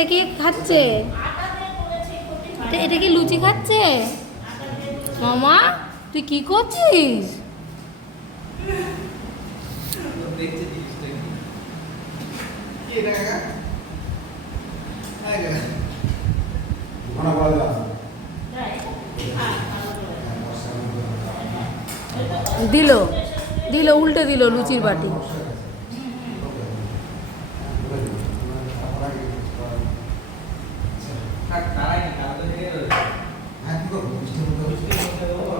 এটা কি খাচ্ছে? এটা- কি লুচি খাচ্ছে? মামা, তুই কি করছিস? দিল দিল, উল্টে দিল লুচির বাটি। থাক তারাই কি কালকে থেকে রয়েছে হ্যাঁ কি করব? মিষ্টির মধ্যে মিষ্টির মধ্যে দেবো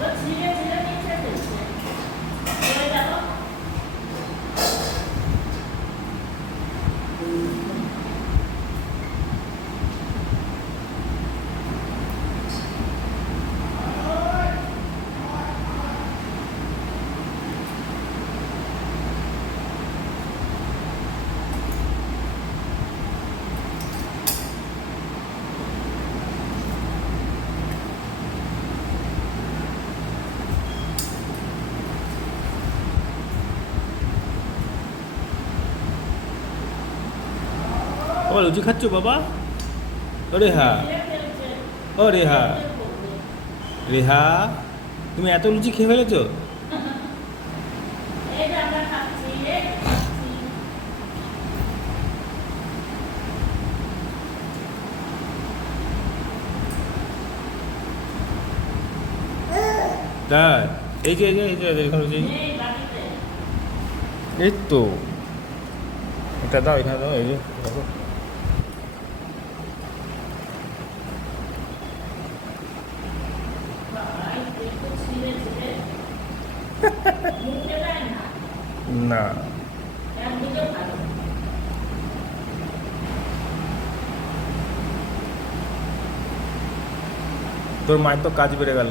ও ছিঁড়ে বাবা, লুচি খাচ্ছ বাবা? রেহা ও রেহা। রেহা, তুমি এত লুচি খেয়ে ফেলেছো। তাই এই যে এই যে এই যে, এই তো। এটা দাও, এখানে দাও এই যে। না। তোর মায়ের তো কাজ বেড়ে গেল